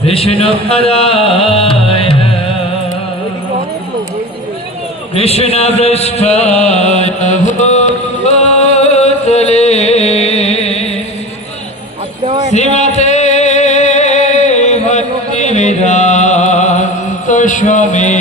Krishna Paraya Krishna Prasthaya Bhutale Srimate Bhakti Vedanta Swami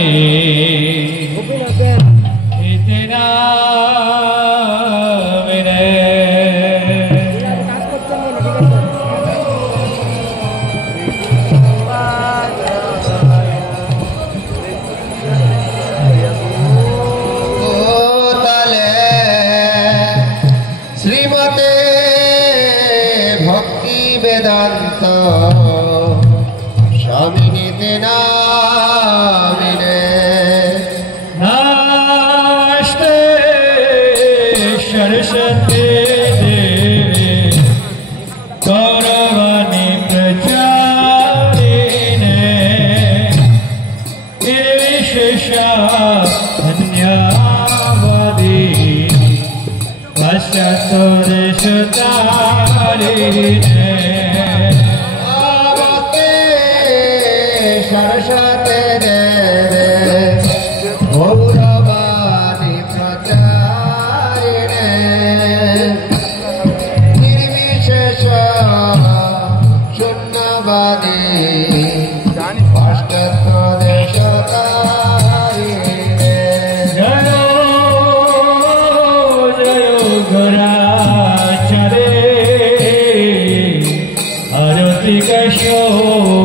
Shone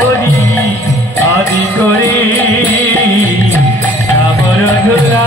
Hari আদি করি আমার ধুলা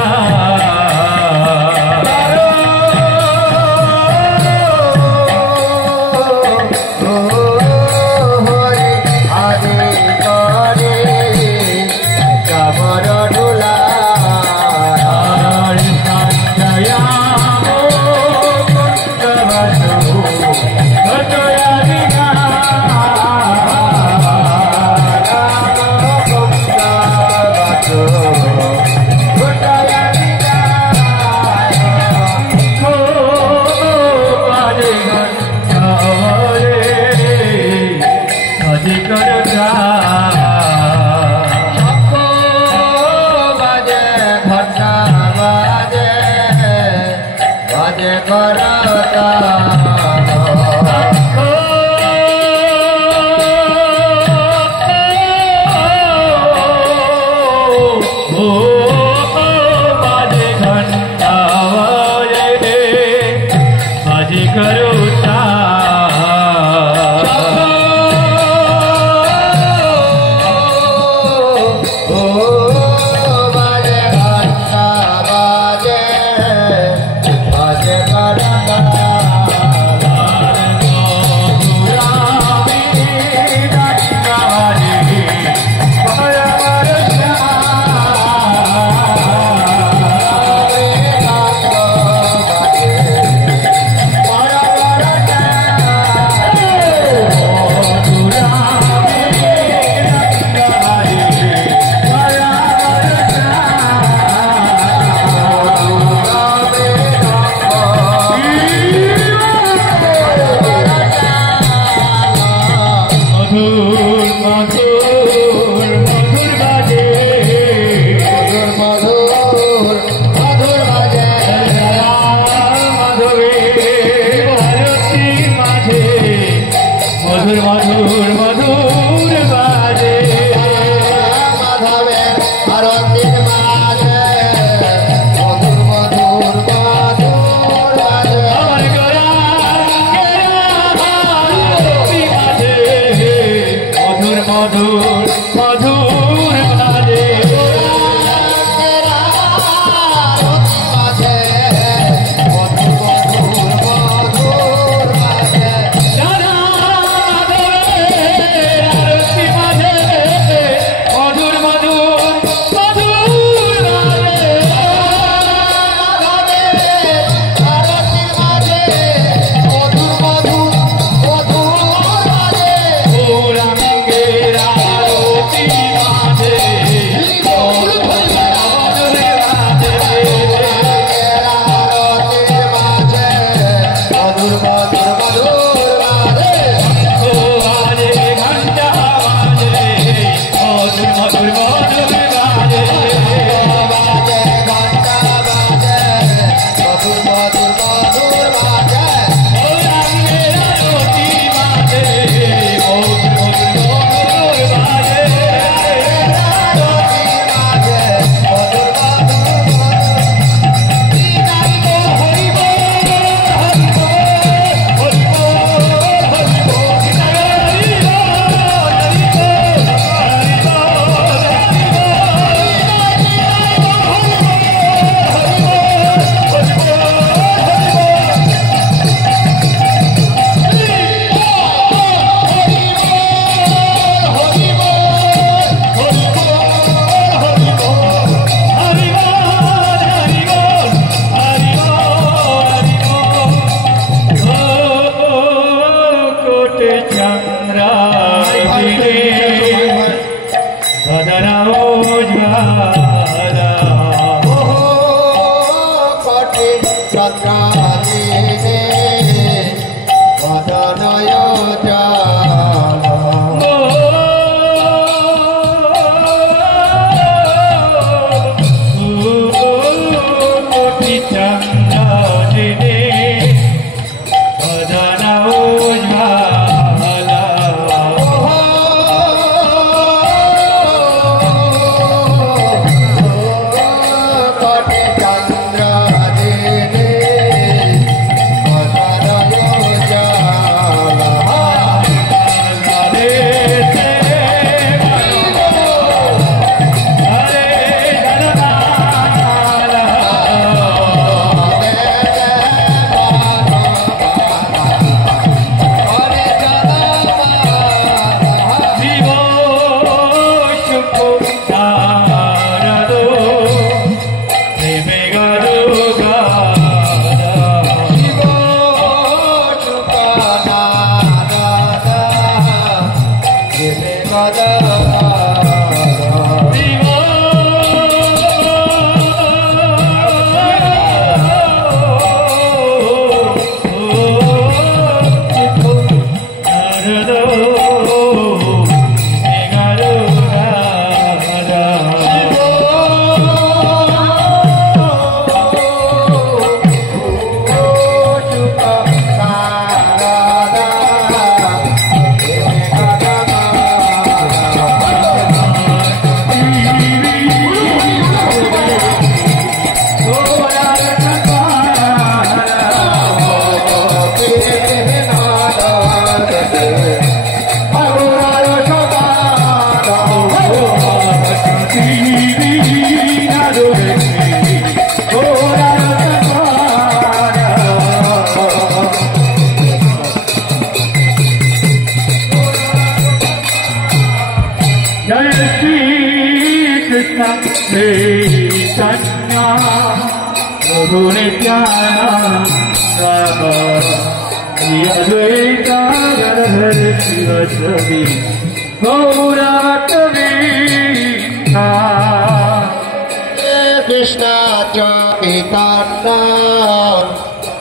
Krishna Chaitanya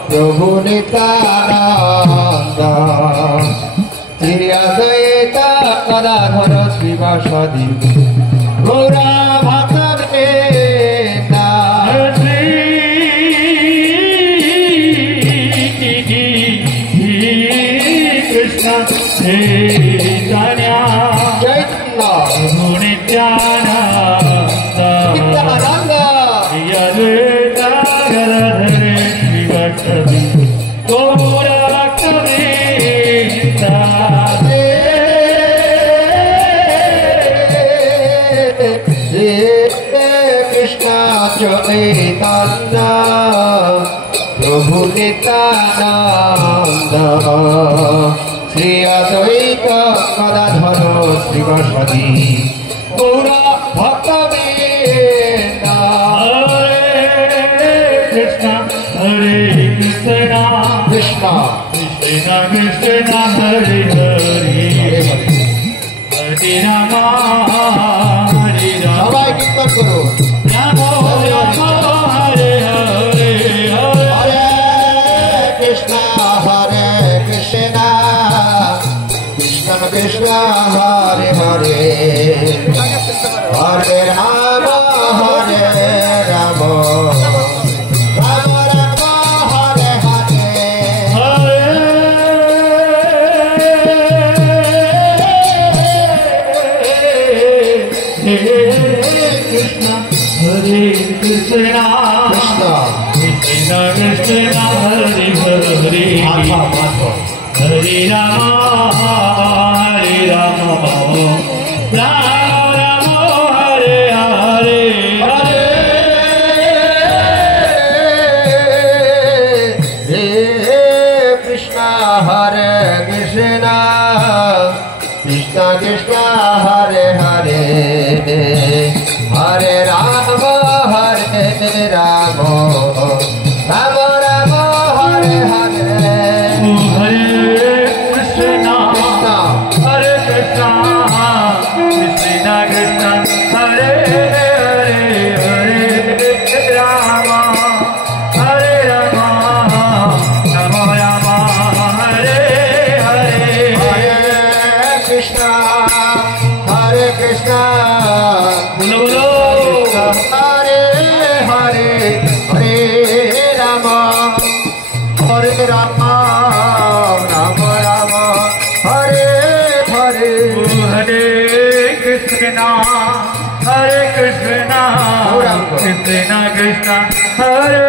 Prabhu Nityananda Shri Advaita Gadadhara Srivasadi Gaura Bhakta-vrinda Krishna Chaitanya Prabhu Nityananda Chaitanya Prabhu Nityananda Shri Advaita Gadadhara Srivasadi Gaura Bhakta-vrinda Krishna Hare Krishna Krishna Krishna Krishna Hare Hare Hare Rama Hare Rama সবাই কীর্তন করুন Rama Rama Hare Hare Hare Krishna Hare Krishna Krishna Krishna Hare Hare Hare Rama Hare Rama Rama Rama Hare Hare Krishna Hare Krishna Krishna Krishna Krishna Hare Hare Hare Rama Hare Rama Rama Rama Hare Hare Hare Krishna Hare Krishna Krishna Krishna Hare Hare Hare Rama Hare Rama Rama Rama Hare Hare Hare Krishna Hare Krishna Krishna Krishna Hare Hare Hare Rama Hare Rama Rama Rama Hare Hare Hare Krishna Hare Krishna Bolo bolo Hare Hare Hare Rama Hare Rama Rama Rama Hare Hare Hare Krishna Hare Krishna Krishna Krishna Hare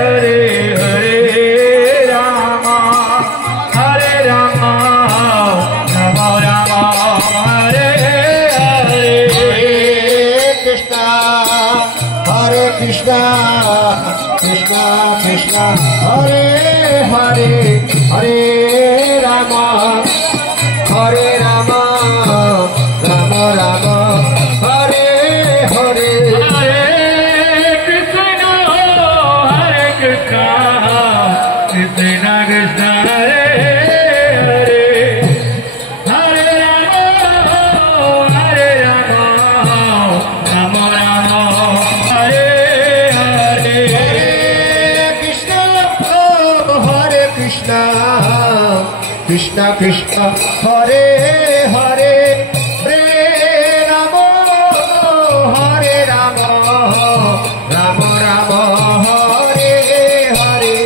Hare Hare Rama Hare Rama Rama Rama Hare Hare Krishna Hare Krishna Krishna Krishna Hare Hare Hare Rama Hare Rama Rama Rama Hare Hare Hare Krishna Hare Krishna Krishna Krishna Hare Hare Hare Rama Krishna Krishna Hare Hare Hare Rama Hare Rama Rama Rama Hare Hare Hare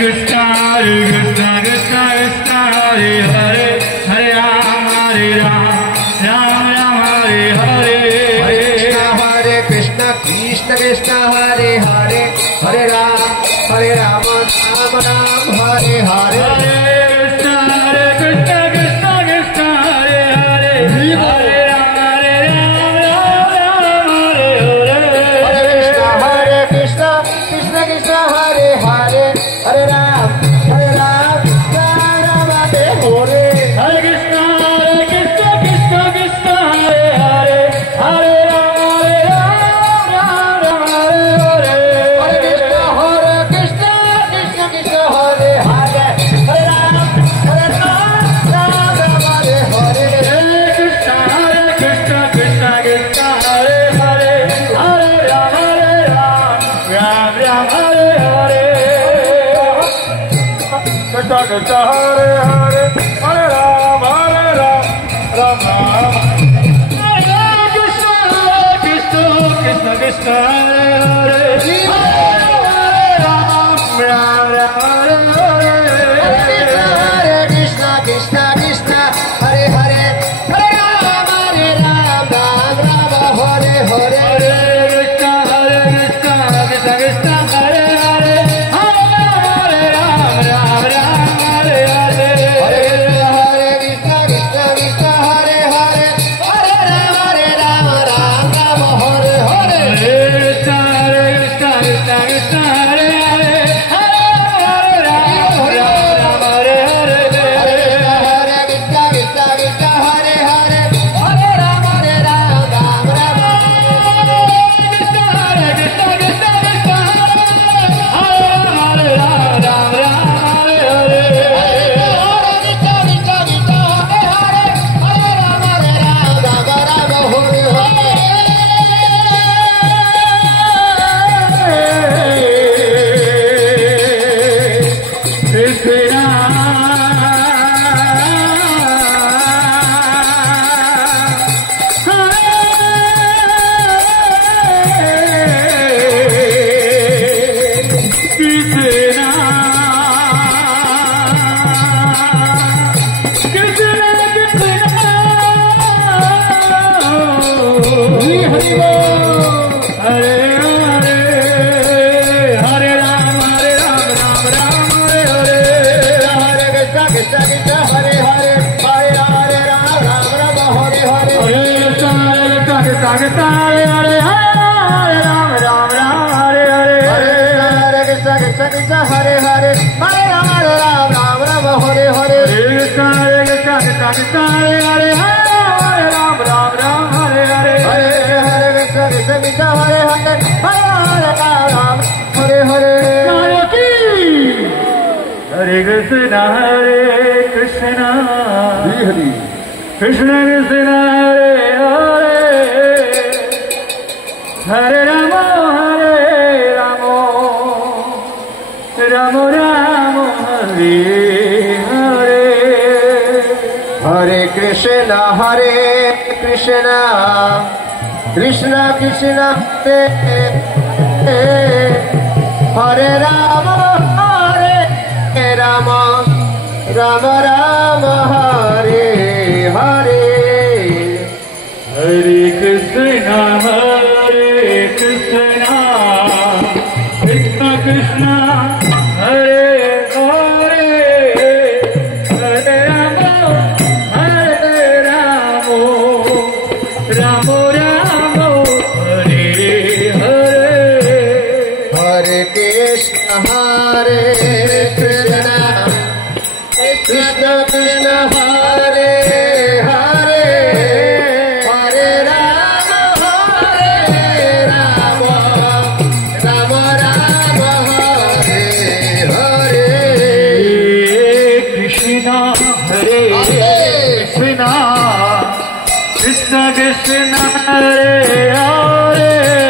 Krishna Krishna Krishna Hare Hare Hare Rama Rama Rama Hare Hare Hare Krishna Krishna Krishna Hare Hare Hare Rama Rama Ram Hare Hare Hare Krishna Krishna Krishna Hare Hare Hare Rama Rama Hare Krishna Krishna Krishna Hare Hare Hare Ram Ram Hare Hare Hare Krishna Krishna Krishna Krishna Hare Hare Hare Rama Hare Krishna Krishna Krishna Hare Hare Hare Ram Hare Hare Krishna Krishna Krishna Krishna Hare Hare Hare Rama Ram Ram Hare Hare Krishna Krishna Hare Hare Hare Ram Ram Ram Hare Krishna Krishna Krishna Krishna Hare Ram Ram Hare Hare Hare Krishna Krishna Krishna Hare Hare Hare Ram Ram Hare Hare Hare Krishna Krishna Krishna Hare Hare Hare Ram Ram Hare Hare Hare Krishna Krishna Krishna Hare Hare Hare Ram Ram Hare Hare Hare Krishna Krishna Krishna Hare Hare Hare Ram Ram Hare Hare Hare Krishna Krishna Krishna Hare Hare Hare Ram Hare Krishna Krishna Krishna Krishna Hare Rama Rama Rama Hare Hare Hare Krishna Krishna Krishna Hare Rama Rama Rama Rama Hare Hare Hare Krishna Krishna Krishna Hare Hare Hare Rama Rama Rama Hare Hare Hare Krishna Krishna Krishna Hare Hare Hare Rama Rama Rama Rama Hare Hare Krishna Krishna Krishna Hare Hare